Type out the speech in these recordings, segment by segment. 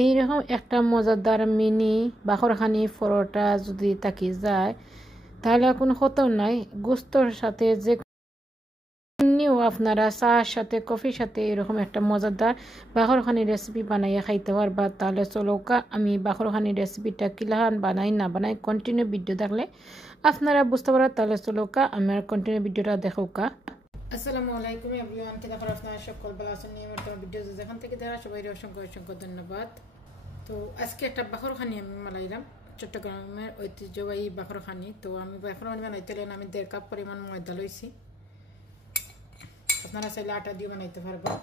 এইরকম একটা মজাদার মিনি বাখরখানি পরোটা যদি তাকি যায় তাহলে কোনো ক্ষত নাই। গোস্তর সাথে যে এমনিও আপনারা চার সাথে কফির সাথে এরকম একটা মজাদার বাখরখানি রেসিপি বানাইয়া খাইতে পারবা। তাহলে চলোকা আমি বাখরখানি রেসিপিটা কিলাহান বানাই না বানাই কন্টিনিউ ভিডিও দেখলে আপনারা বুঝতে পারা। তাহলে চলোকা আমার কন্টিনিউ ভিডিওটা দেখোকা। আসসালামু আলাইকুম এভরিওয়ান, কি দেখো আপনারা সকল ভালো আছেন? নিয়মিত ভিডিও যেখান থেকে দেখা সবাই অসংখ্য অসংখ্য ধন্যবাদ। তো আজকে একটা বাখরখানি আমি মালাইলাম, চট্টগ্রামের ঐতিহ্যবাহী বাখরখানি। তো আমি বাখরখানি বানাইতে আমি 1.5 কাপ পরিমাণ ময়দা লইছি। আপনারা চাইলে আটা দিয়ে বানাইতে পারবেন।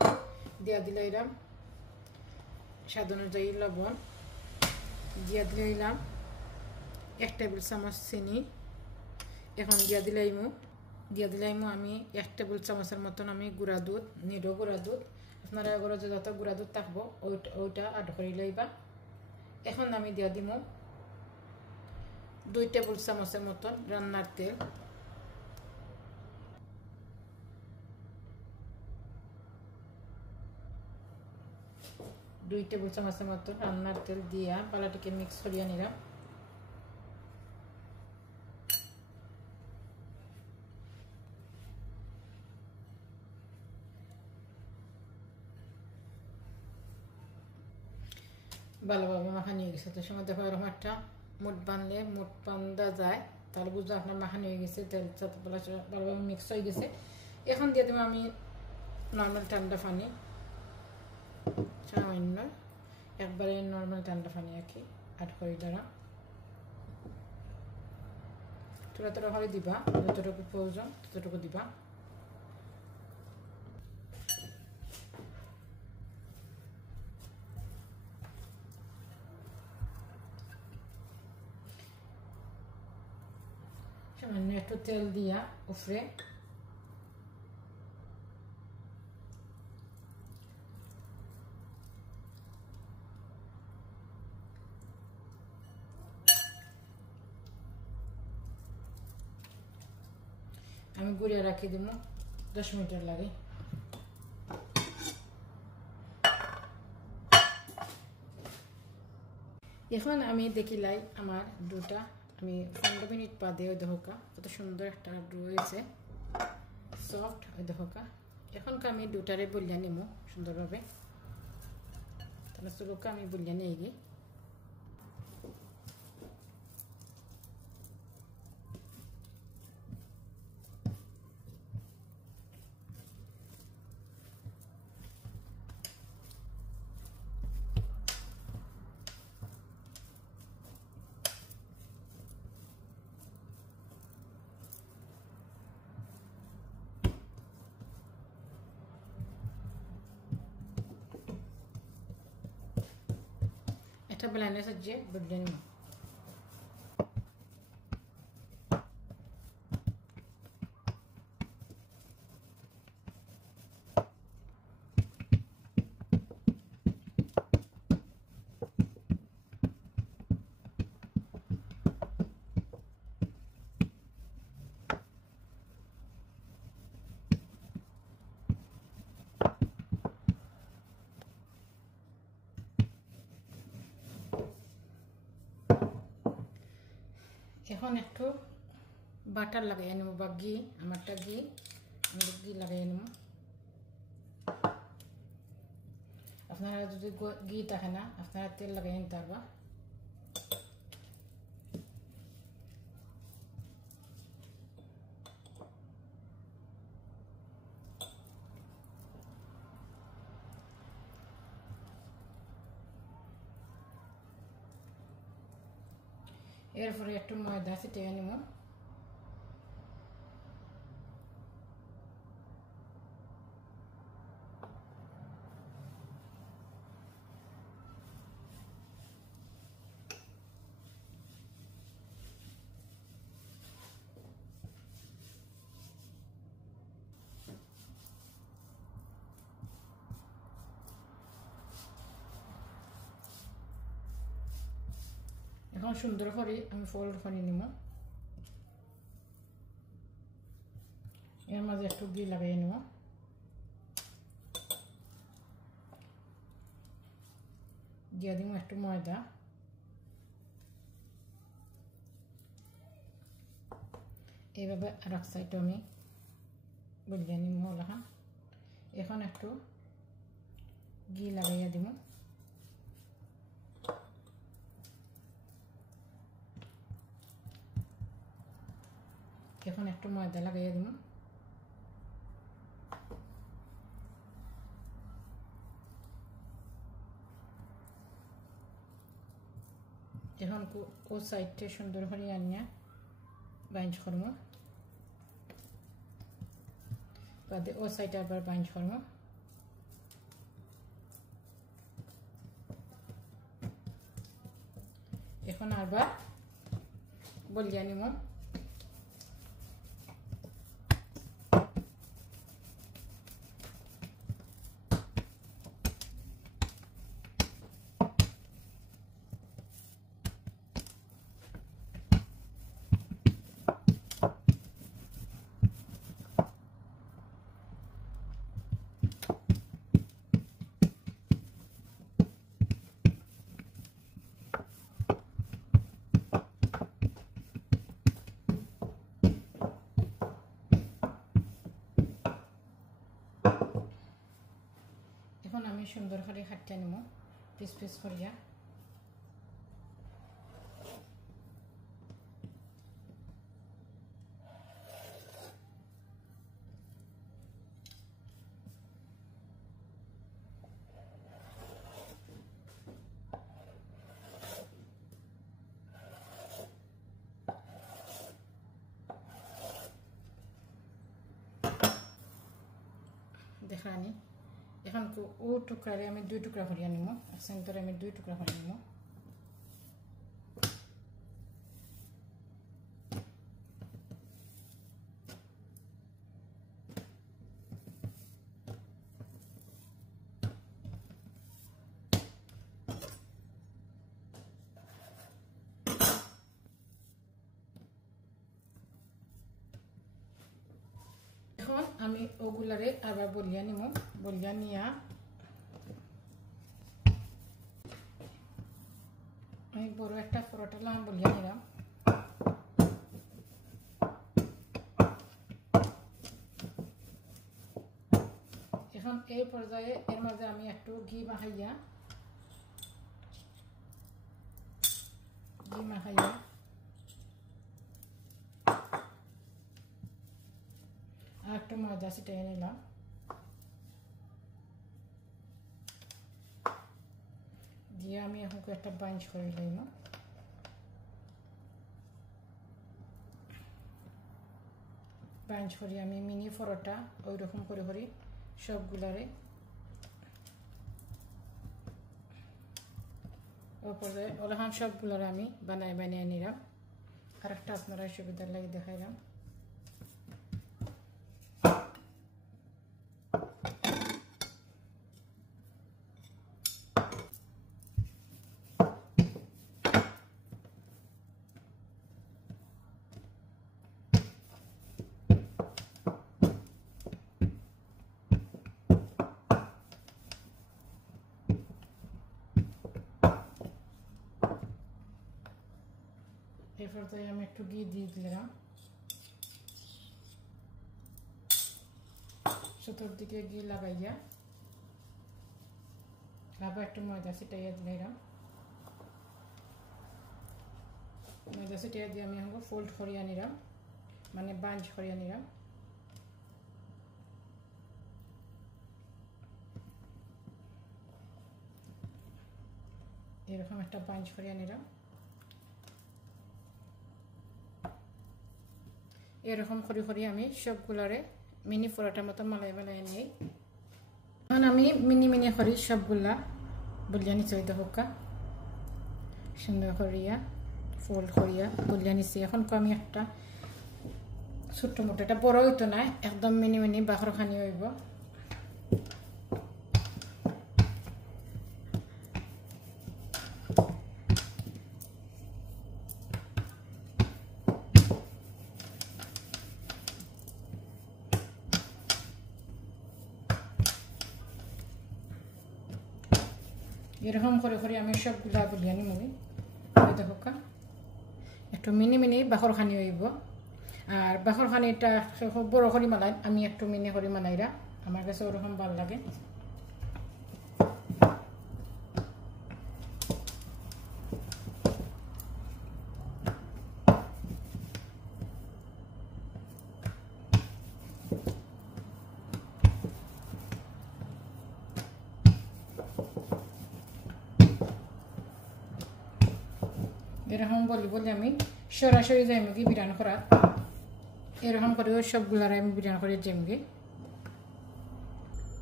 দিয়া দিলে এলাম স্বাদ অনুযায়ী লবণ, দিয়া দিলে এলাম 1 টেবিল চামচ চিনি। এখন দিয়া দিলাইমু আমি 1 টেবিল চামচের মতন আমি গুঁড়া দুধ, নিডো গুঁড়া দুধ। আপনারা ঘরে যত গুঁড়া দুধ থাকবো ওইটা আড করে লইবা। এখন আমি দিয়া দিমু 2 টেবিল চামচের মতন রান্নার তেল। দুই টেবিল চামচের মতো রান্নার তেল দিয়া পালাটিকে মিক্স করিয়া নিলাম। ভালোভাবে মাখানি হয়ে গেছে। তো সময় দেখো এরকম একটা মুঠ বানলে মুঠ বান্ধা যায়, তাহলে বুঝবো আপনার মাখানি হয়ে গেছে, তেল ভালোভাবে মিক্স হয়ে গেছে। এখন দিয়ে দেবো আমি নর্মাল ঠান্ডা পানি, সামান্য একবারে নর্মাল ঠান্ডা পানি আর কি অ্যাড করে দিলাম। থোড়া থোড়া করে দিবা, যতটুকু প্রয়োজন ততটুকু দিবা। সামান্য একটু তেল দিয়া উপরে আমি গুঁড়িয়ে রাখি দিব 10 মিনিটের লাগে। এখন আমি দেখিলাই আমার ডোটা আমি 15 মিনিট বাদে ওই দেখা কত সুন্দর একটা ডো হয়েছে, সফট ওই দেখা। এখন আমি ডোটারে বলিয়া নিমু সুন্দরভাবে। তাহলে চলোকা আমি বলিয়া নিয়ে গিয়ে একটা ব্লেন্ডার সাহায্যে বদলে নিব। এখন একটু বাটার লাগাই নেব বা ঘি, আমারটা ঘি, আমি ঘি লাগাই নেব। আপনারা যদি ঘি থাকে না আপনারা তেল লাগাই নিতে পারবা। এরপরে একটু ময়দা ছিটিয়ে নেব। এখন সুন্দর করে আমি ফোল্ড করে নিব। এর মাঝে একটু ঘি লাগাই নেব। দিয়ে দিব একটু ময়দা, এইভাবে আর এক সাইডে আমি বলিয়ে নিব ওলাখান। এখন একটু ঘি লাগাইয়া দিব, এখন একটু ময়দা লাগাইয়া দিব, এখন ও সাইডটা সুন্দর করে আনিয়া বাইন্ড করব, বাদে ও সাইডে আবার বাইন্ড করব। এখন আবার বলিয়া নিব, এখন আমি সুন্দর করে হাঁটতে নিব পিস পিস করিয়া। দেখানি এখন ও টুকরারে আমি 2 টুকরা করিয়া নিব, সেন্টারে আমি 2 টুকরা করে নিব। এখন আমি ওগুলারে আবার বলিয়া নিব, বলিয়া নিয়া আমি বড় একটা পরোটা লাম বলিয়া নিলাম। এখন এই পর্যায়ে এর মাঝে আমি একটু ঘি মাখাইয়া আর একটু ময়দা ছিটিয়ে নিলাম, দিয়ে আমি এখন একটা বাইন্ড করে লইব। বাইন্ড করি আমি মিনি পরোটা ওই রকম করে করি সবগুলারে ওপরে ওলাখান সবগুলারে আমি বানিয়ে নিলাম। আর একটা আপনারা সুবিধার লাগে দেখাইলাম। এরপর তাই আমি একটু ঘি দিয়ে দিলাম, চতুর্দিকে ঘি লাগাইয়া আবার একটু ময়দা ছিটাইয়া দিলাম। ময়দা ছিটাইয়া দিয়ে আমি এখন ফোল্ড করিয়া নিলাম, মানে বাঞ্চ করিয়া নিলাম। এরকম একটা বাঞ্চ করিয়া নিলাম। এরকম করে আমি সবগুলারে মিনি পরোটার মতো মালাই বানাই নিই। এখন আমি মিনি মিনি করি সবগুলা বলিয়া নিচ্ছি, ওই দেখা সুন্দর করিয়া ফোল্ড করিয়া বলিয়া নিচ্ছি। এখন আমি একটা ছোট্ট মোটো, এটা বড় হইতো না, একদম মিনি মিনি বাখর খানি হইব। এরকম করে করে আমি সবগুলা বিরিয়ানি মুড়ি দেখো একটু মিনি মিনি বাখর খানি হইব আর বাখর খানিটা বড় করে মালাই আমি একটু মিনি করে মালাইরা আমার কাছে ওরকম ভালো লাগে এরকম বলি বলে আমি সরাসরি যাইমুগি বিরিয়ানি করা এরকম করে সবগুলার আমি বিরিয়ানি করে যাইমুগি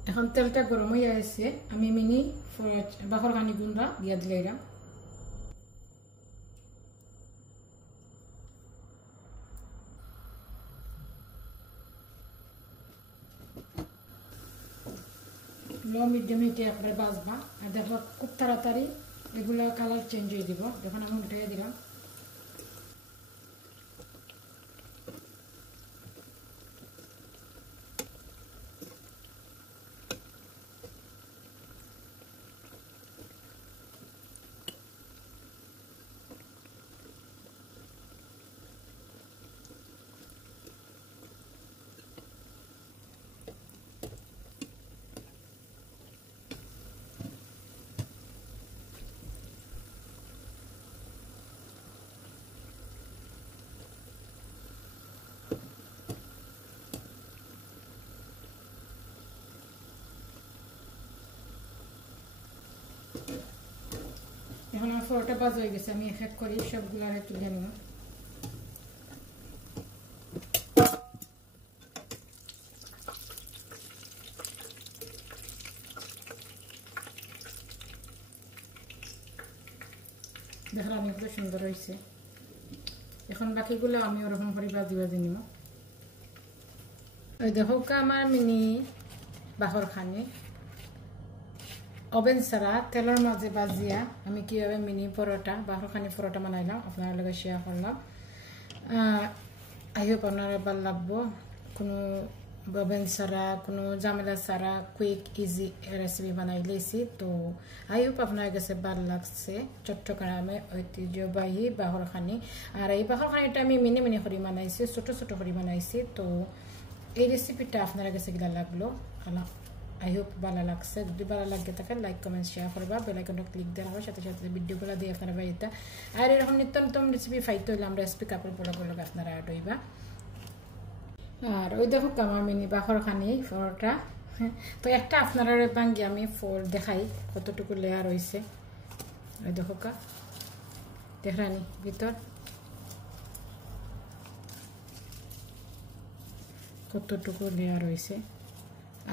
এখন তেলটা গরম হয়ে আসছে আমি মিনি বাখর খানি গুঁড়া দিয়া দিলাম লো মিডিয়াম হিটে আপনার বাজবা আর দেখো খুব তাড়াতাড়ি এগুলো কালার চেঞ্জ হয়ে দিব যখন আমি উল্টে দিলাম এখন আমার ফোরটা বাজ হয়ে গেছে আমি এক এক করে সবগুলো আর তুলে নিব দেখলাম কত সুন্দর হয়েছে এখন বাকিগুলো আমি ওরকম করে বাজি বাজি নিব ওই দেখো আমার মিনি বাখর খানি ওভেন ছাড়া তেলের মাঝে বাজিয়া আমি কীভাবে মিনি পরোটা বাখর খানি পরোটা বানাইলাম আপনার লগে শেয়ার করলাম আই হোপ আপনারা ভালো লাগবো কোনো ওভেন ছাড়া কোনো ঝামেলা ছাড়া কুইক ইজি রেসিপি বানাই লেছি তো আই হোপ আপনার কাছে ভালো লাগছে চট্টগ্রামে ঐতিহ্যবাহী বাখর খানি আর এই বাখর খানিটা আমি মিনি মিনি করে বানাইছি ছোটো ছোটো করে বানাইছি তো এই রেসিপিটা আপনার কাছে গিলা লাগলো আই হোপ ভালো লাগছে যদি ভালো লাগে থাকে লাইক কমেন্ট শেয়ার করবা বেল আইকনটা ক্লিক দেওয়া সাথে সাথে ভিডিওগুলো দিয়ে আপনারা পাইতা আর এরকম নিত্য নতুন রেসিপি পাইতে হলে আমরা রেসিপি কাপড় পোলাগুলো আপনারা অ্যাড হইবা আর ওই দেখো আমার মিনি বাখর খানি পরোটা তো একটা আপনারা ভাঙ্গি আমি ফল দেখাই কতটুকু লেয়ার হয়েছে ওই দেখো দেখানি ভিতর কতটুকু লেয়ার হয়েছে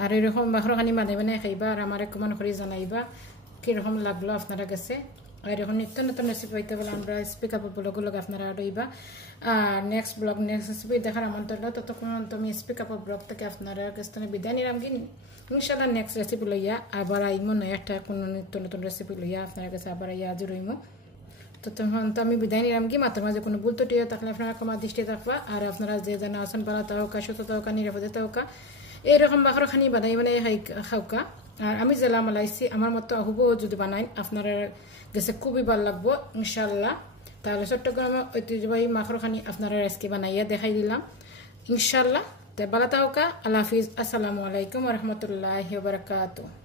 আর এরকম বাখর খানি বানাই বানাই খাইবা আর আমার কমেন্ট করে জানাইবা কীরকম লাগলো আপনারা কাছে আর এরকম নিত্য নতুন রেসিপি হইতে বলে আমরা রেসিপি কাপড় ব্লগুলো আপনারা আড়ইবা আর নেক্সট ব্লগ নেক্সট রেসিপি দেখার আমন্ত্রণ ততক্ষণ তুমি রেসিপি কাপড় ব্লগ থেকে আপনারা কাছে বিদায় নিলাম কি ইনশাল্লাহ নেক্সট রেসিপি লইয়া আবার আইমো নয় একটা কোনো নিত্য নতুন রেসিপি লইয়া আপনার কাছে আবার ইয়া হাজির হইমো ততক্ষণ তো আমি বিদায় নিলাম কি মাত্র মাঝে কোনো ভুল ত্রুটি থাকলে আপনারা ক্ষমা দৃষ্টি থাকবা আর আপনারা যে জানা আছেন ভালো তাহকা সুস্থ তাহকা নিরাপদে তাহকা এইরকম বাখর খানি বানাই বানাই খাওকা আর আমি জেলা মালাইছি আমার মতো হুবো যদি বানাই আপনারা গেছে খুবই ভালো লাগবো ইনশাল্লাহ তাহলে চট্টগ্রামের ঐতিহ্যবাহী বাখর খানি আপনারা রেসিপি বানাইয়া দেখাই দিলাম ইনশাল্লাহ তো ভালো থাকা আল্লাহ হাফিজ আসসালামু আলাইকুম ওয়া রাহমাতুল্লাহি ওয়া বারাকাতুহু।